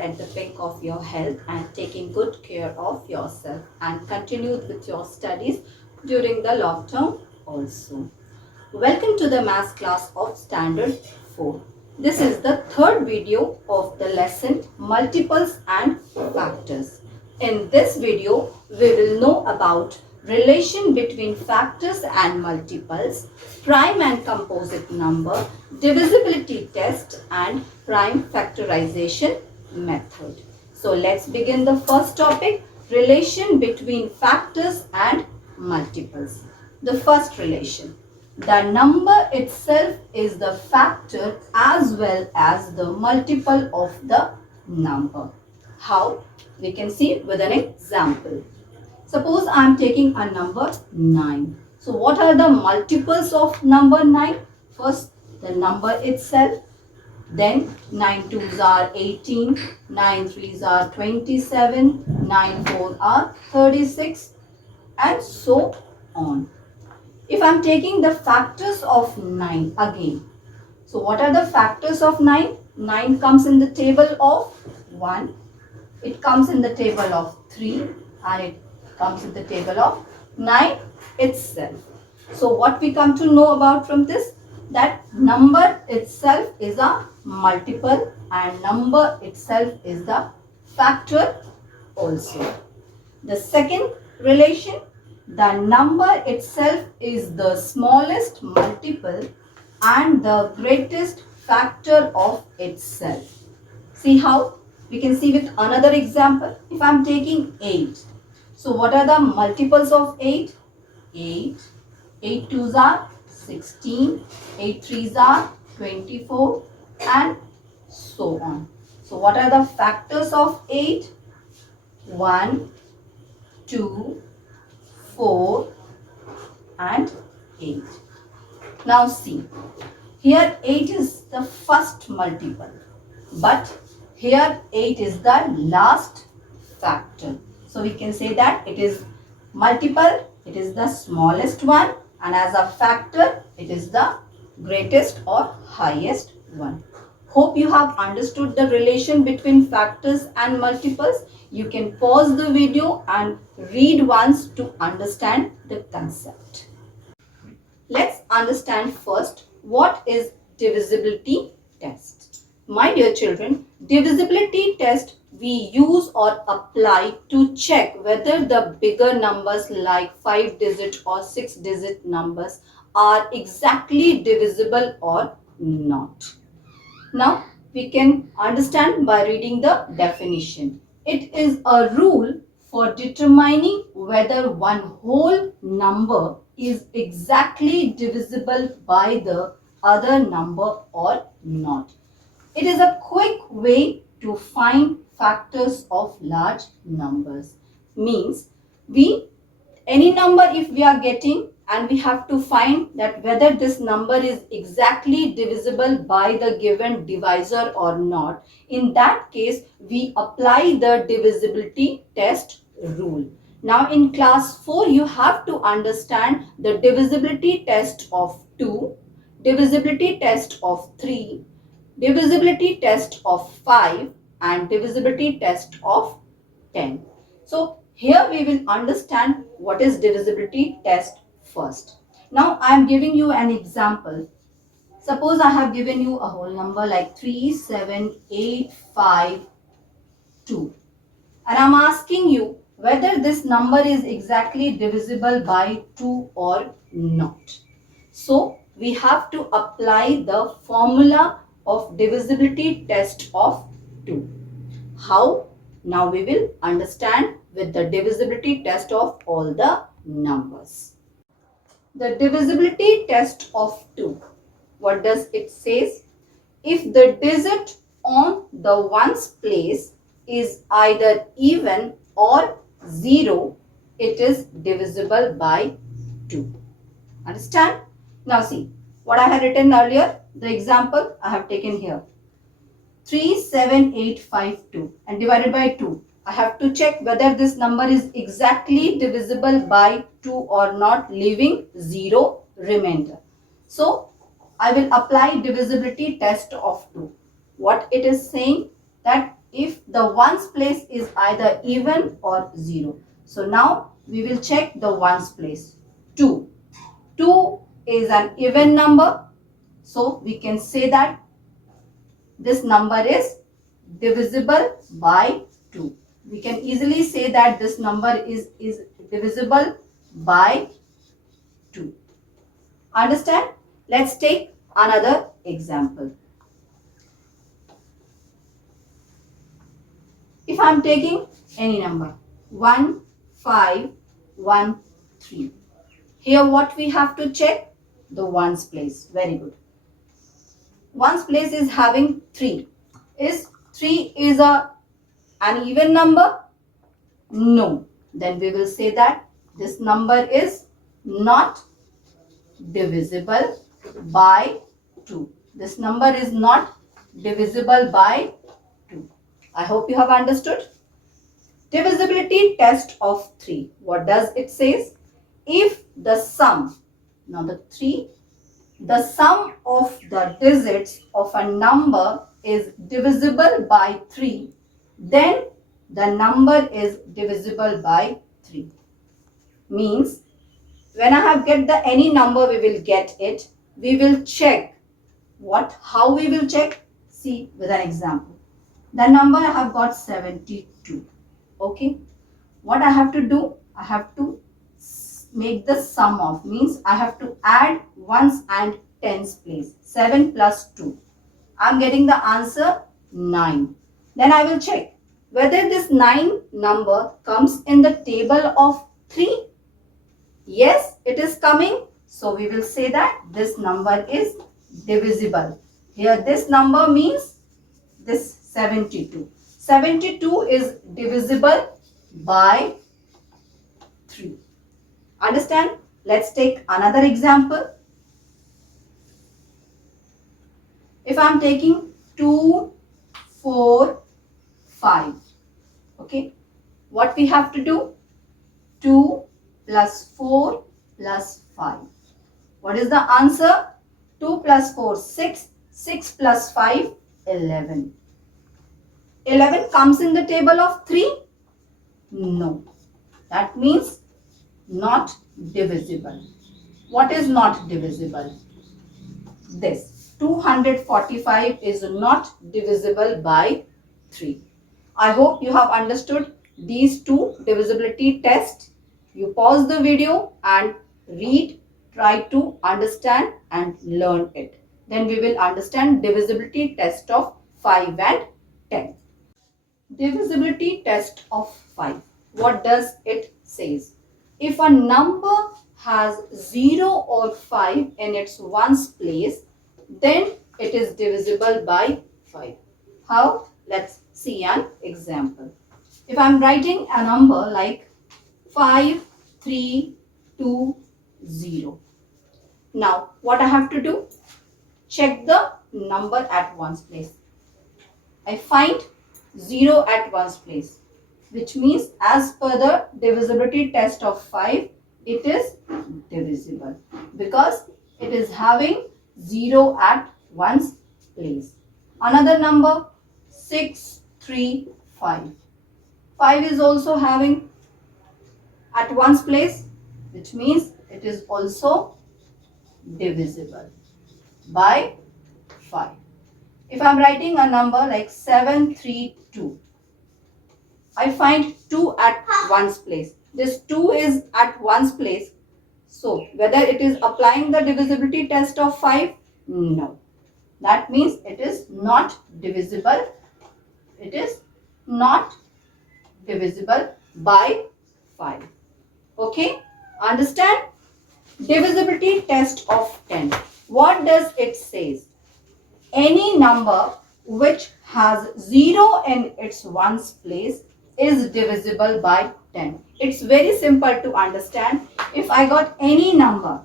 at the peak of your health and taking good care of yourself and continued with your studies during the lockdown also. Welcome to the maths class of Standard 4. This is the third video of the lesson Multiples and Factors. In this video, we will know about relation between factors and multiples, prime and composite number, divisibility test and prime factorization method. So let's begin the first topic, relation between factors and multiples. The first relation. The number itself is the factor as well as the multiple of the number. How? We can see with an example. Suppose I am taking a number 9. So what are the multiples of number 9? First, the number itself. Then 9 2s are 18, 9 3s are 27, 9 4 are 36 and so on. If I am taking the factors of 9 again. So what are the factors of 9? 9 comes in the table of 1. It comes in the table of 3 and it comes in the table of 9 itself. So what we come to know about from this? That number itself is a multiple and number itself is the factor also. The second relation, the number itself is the smallest multiple and the greatest factor of itself. See how? We can see with another example. If I am taking 8. So what are the multiples of 8? 8. 8 2s are 16. 8 3s are 24 and so on. So what are the factors of 8? 1, 2, 4 and 8. Now see, here 8 is the first multiple, but here 8 is the last factor. So we can say that it is multiple, it is the smallest one, and as a factor, it is the greatest or highest one. Hope you have understood the relation between factors and multiples. You can pause the video and read once to understand the concept. Let's understand first what is divisibility test. My dear children, divisibility test we use or apply to check whether the bigger numbers like 5-digit or 6-digit numbers are exactly divisible or not. Now, we can understand by reading the definition. It is a rule for determining whether one whole number is exactly divisible by the other number or not. It is a quick way to find factors of large numbers. Means, any number if we are getting, and we have to find that whether this number is exactly divisible by the given divisor or not. In that case, we apply the divisibility test rule. Now in class 4, you have to understand the divisibility test of 2, divisibility test of 3, divisibility test of 5 and divisibility test of 10. So here we will understand what is divisibility test first. Now I am giving you an example. Suppose I have given you a whole number like 3, 7, 8, 5, 2. And I am asking you whether this number is exactly divisible by 2 or not. So we have to apply the formula of divisibility test of 2. How? Now we will understand with the divisibility test of all the numbers. The divisibility test of 2. What does it say? If the digit on the ones place is either even or 0, it is divisible by 2. Understand? Now see, what I had written earlier, the example I have taken here. 3, 7, 8, 5, 2 and divided by 2. I have to check whether this number is exactly divisible by 2 or not, leaving 0 remainder. So, I will apply divisibility test of 2. What it is saying? That if the ones place is either even or 0. So now we will check the ones place. 2. 2 is an even number. So we can say that this number is divisible by 2. We can easily say that this number is divisible by 2. Understand? Let's take another example. If I am taking any number 1, 5, 1, 3. Here what we have to check? The ones place. Very good. Ones place is having 3. Is 3 is an even number? No. Then we will say that this number is not divisible by 2. This number is not divisible by 2. I hope you have understood. Divisibility test of 3. What does it say? If the sum, now the sum of the digits of a number is divisible by 3, then the number is divisible by 3. Means when I have get the any number, we will get it. We will check. How we will check? See with an example. The number I have got 72. Okay. What I have to do? I have to make the sum of, means I have to add ones and tens place. 7 plus 2. I am getting the answer 9. Then I will check whether this 9 number comes in the table of 3. Yes, it is coming. So we will say that this number is divisible. Here this number means this 72. 72 is divisible by 3. Understand? Let's take another example. If I am taking 2, 4, 5. Okay. What we have to do? 2 plus 4 plus 5. What is the answer? 2 plus 4, 6. 6 plus 5, 11. 11 comes in the table of 3? No. That means not divisible. What is not divisible? This 245 is not divisible by 3. I hope you have understood these two divisibility tests. You pause the video and read, try to understand and learn it. Then we will understand divisibility test of 5 and 10. Divisibility test of 5. What does it says? If a number has 0 or 5 in its ones place, then it is divisible by 5. How? Let's see an example. If I am writing a number like 5, 3, 2, 0. Now, what I have to do? Check the number at ones place. I find 0 at ones place, which means as per the divisibility test of 5, it is divisible because it is having 0 at ones place. Another number 6, 3, 5. 5 is also having at ones place, which means it is also divisible by 5. If I am writing a number like 7, 3, 2, I find 2 at ones place. This 2 is at ones place. So, whether it is applying the divisibility test of 5? No. That means it is not divisible. It is not divisible by 5. Okay? Understand? Divisibility test of 10. What does it say? Any number which has 0 in its ones place is divisible by 10. It's very simple to understand. If I got any number,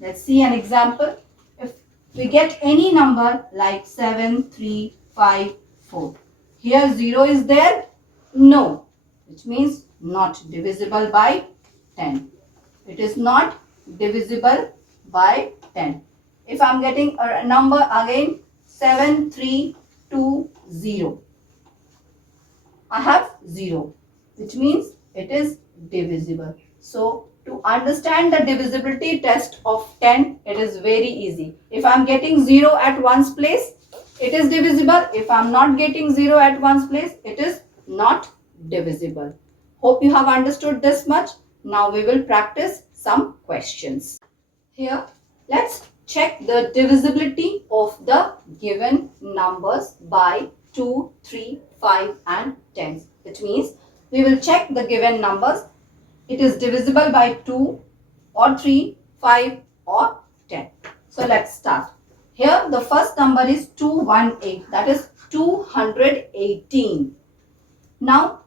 let's see an example. If we get any number like 7, 3, 5, 4. Here 0 is there? No. Which means not divisible by 10. It is not divisible by 10. If I am getting a number again 7, 3, 2, 0. I have 0, which means it is divisible. So to understand the divisibility test of 10, it is very easy. If I am getting 0 at one's place, it is divisible. If I am not getting 0 at one's place, it is not divisible. Hope you have understood this much. Now we will practice some questions. Here, let's check the divisibility of the given numbers by 2, 3, 5 and 10. Which means we will check the given numbers. It is divisible by 2 or 3, 5 or 10. So let's start. Here the first number is 218, that is 218. Now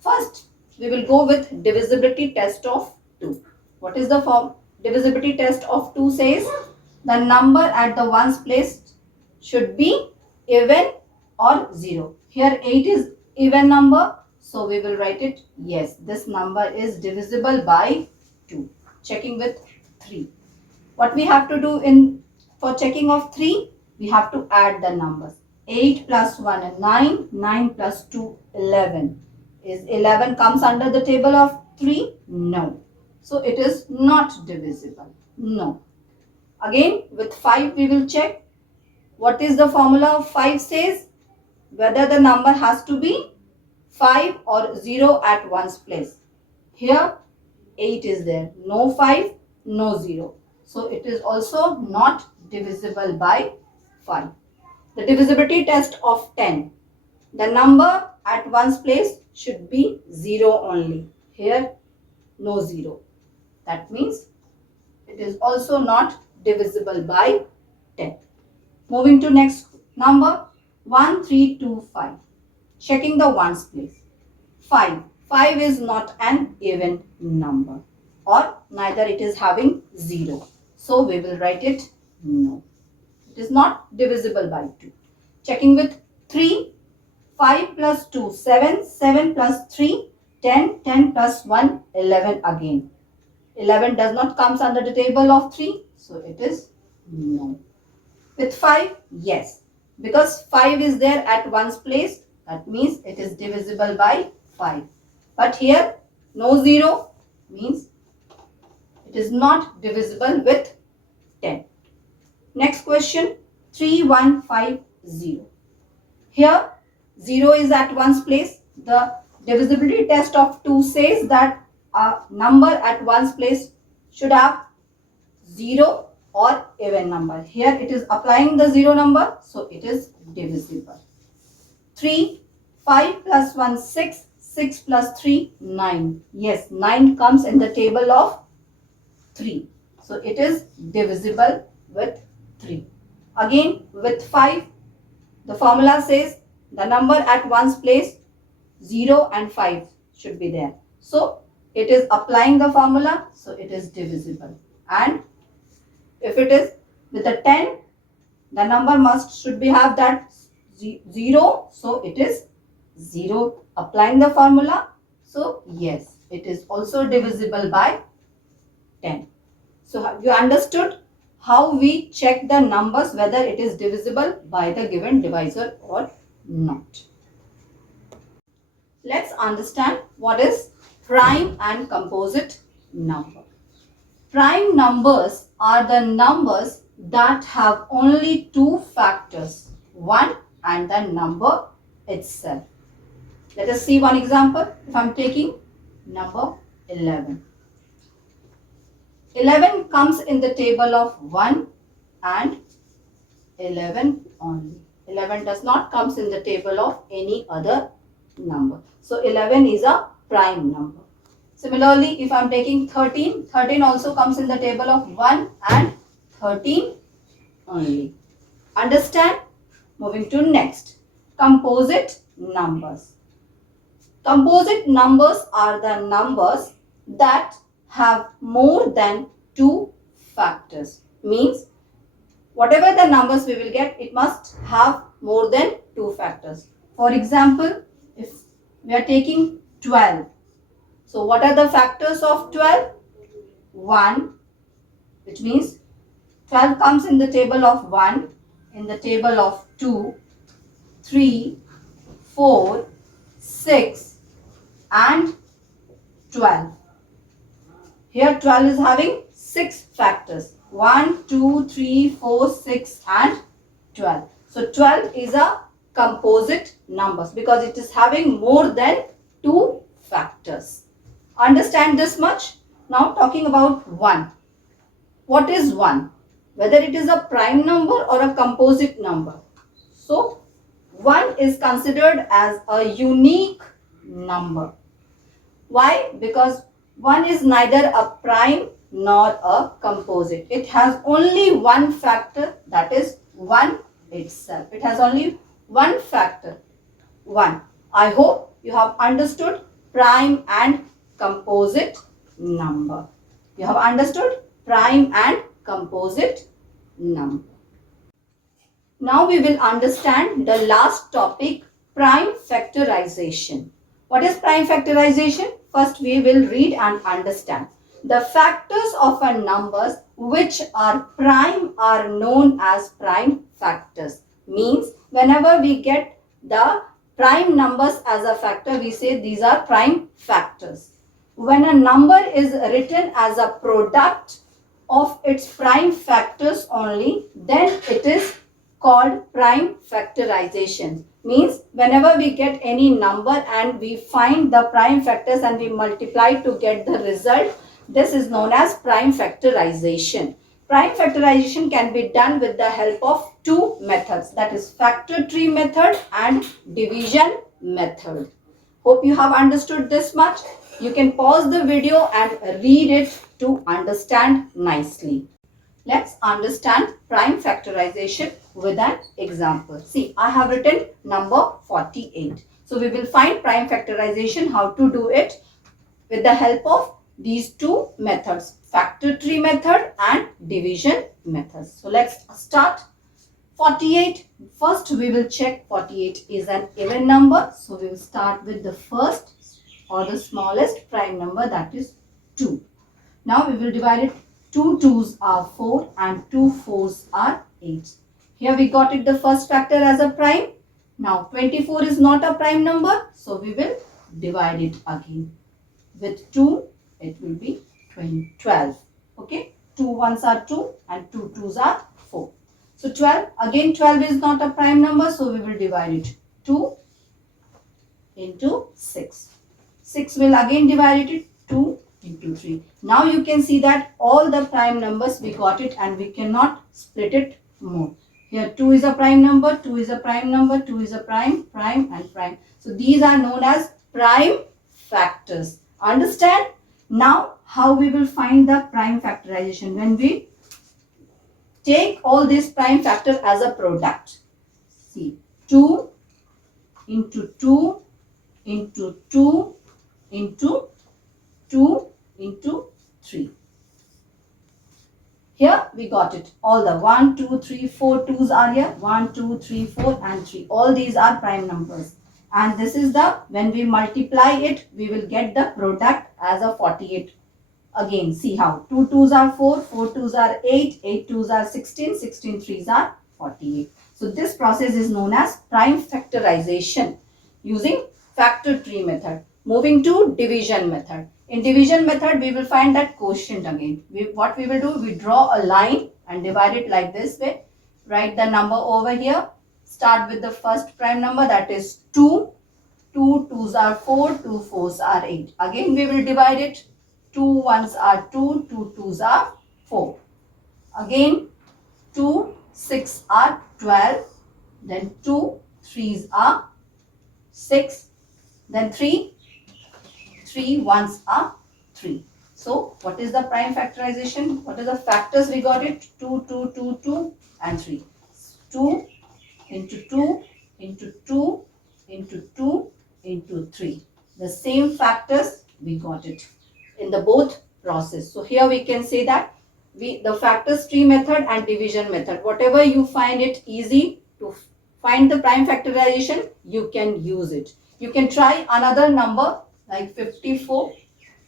first we will go with divisibility test of 2. What is the form? Divisibility test of 2 says the number at the ones place should be even or 0. Here 8 is even number, so we will write it yes. This number is divisible by 2. Checking with 3. What we have to do for checking of 3? We have to add the numbers. 8 plus 1 is 9. 9 plus 2, 11. Is 11 comes under the table of 3? No. So it is not divisible. No. Again with 5 we will check. What is the formula of 5 says? Whether the number has to be 5 or 0 at one's place. Here 8 is there. No 5, no 0. So it is also not divisible by 5. The divisibility test of 10. The number at one's place should be 0 only. Here no 0. That means it is also not divisible by 10. Moving to next number 1325. Checking the ones place. 5. 5 is not an even number or neither it is having 0. So we will write it no. It is not divisible by 2. Checking with 3. 5 plus 2, 7. 7 plus 3, 10. 10 plus 1, 11 again. 11 does not come under the table of 3. So it is no. With 5, yes. Because 5 is there at one's place. That means it is divisible by 5. But here no 0 means it is not divisible with 10. Next question 3150. Here 0 is at one's place. The divisibility test of 2 says that a number at one's place should have 0 or even number. Here it is applying the 0 number, so it is divisible. 3, 5 plus 1, 6. 6 plus 3, 9. Yes, 9 comes in the table of 3. So it is divisible with 3. Again with 5, the formula says the number at one's place 0 and 5 should be there. So it is applying the formula, so it is divisible. And if it is with a 10, the number should have that 0, so it is 0. Applying the formula, so yes, it is also divisible by 10. So you understood how we check the numbers whether it is divisible by the given divisor or not. Let's understand what is prime and composite number. Prime numbers are the numbers that have only two factors, 1 and the number itself. Let us see one example. If I am taking number 11. 11 comes in the table of 1 and 11 only. 11 does not comes in the table of any other number. So 11 is a prime number. Similarly, if I am taking 13, 13 also comes in the table of 1 and 13 only. Understand? Moving to next. Composite numbers. Composite numbers are the numbers that have more than two factors. Means whatever the numbers we will get, it must have more than two factors. For example, if we are taking 12. So what are the factors of 12? 1, which means 12 comes in the table of 1, in the table of 2, 3, 4, 6 and 12. Here 12 is having 6 factors. 1, 2, 3, 4, 6 and 12. So 12 is a composite numbers because it is having more than 2 factors. Understand this much? Now talking about 1. What is 1? Whether it is a prime number or a composite number. So 1 is considered as a unique number. Why? Because 1 is neither a prime nor a composite. It has only one factor, that is 1 itself. It has only one factor, 1. I hope you have understood prime and composite number. You have understood prime and composite number. Now we will understand the last topic, prime factorization. What is prime factorization? First we will read and understand. The factors of a numbers which are prime are known as prime factors. Means whenever we get the prime numbers as a factor, we say these are prime factors. When a number is written as a product of its prime factors only, then it is called prime factorization. Means whenever we get any number and we find the prime factors and we multiply to get the result, this is known as prime factorization. Prime factorization can be done with the help of two methods, that is factor tree method and division method. Hope you have understood this much. You can pause the video and read it to understand nicely. Let's understand prime factorization with an example. See, I have written number 48. So we will find prime factorization, how to do it with the help of these two methods, factor tree method and division methods. So let's start. 48. First we will check 48 is an even number. So we will start with the first or the smallest prime number, that is 2. Now we will divide it. 2 2s are 4 and 2 4s are 8. Here we got it the first factor as a prime. Now 24 is not a prime number, so we will divide it again. With 2, it will be 12. Okay, 2 1s are 2 and 2 2s are 4. So 12, again 12 is not a prime number, so we will divide it. 2 into 6. 6 will again divide it. 2 into 3. Now you can see that all the prime numbers we got it and we cannot split it more. Here 2 is a prime number, 2 is a prime number, 2 is a prime, prime and prime. So these are known as prime factors. Understand? Now how we will find the prime factorization? When we take all these prime factors as a product. See, 2 into 2 into 2 into 2 into 3. Here we got it. All the 1, 2, 3, 4 2s are here. 1, 2, 3, 4 and 3. All these are prime numbers. And this is the, when we multiply it, we will get the product as a 48. Again, see how. 2 2s are 4, 4 2s are 8, 8 2s are 16, 16 3s are 48. So this process is known as prime factorization using factor tree method. Moving to division method. In division method, we will find that quotient again. What we will do, we draw a line and divide it like this way. Write the number over here. Start with the first prime number, that is 2. 2 2s are 4, 2 4s are 8. Again, we will divide it. 2 1s are 2, 2 2s are 4. Again, 2 6 are 12. Then 2 3s are 6. Then 3 1s are 3. So what is the prime factorization? What is the factors we got it? 2 2 2 2 and 3. 2 into 2 into 2 into 2 into 3. The same factors we got it in the both process. So here we can say that the factors tree method and division method, whatever you find it easy to find the prime factorization, you can use it. You can try another number like 54.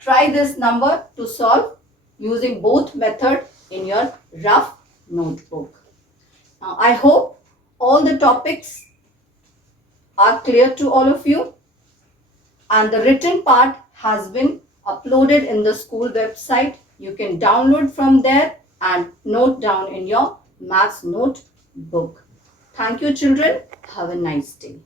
Try this number to solve using both method in your rough notebook. Now I hope all the topics are clear to all of you. and the written part has been uploaded in the school website. You can download from there and note down in your maths notebook. Thank you, children. Have a nice day.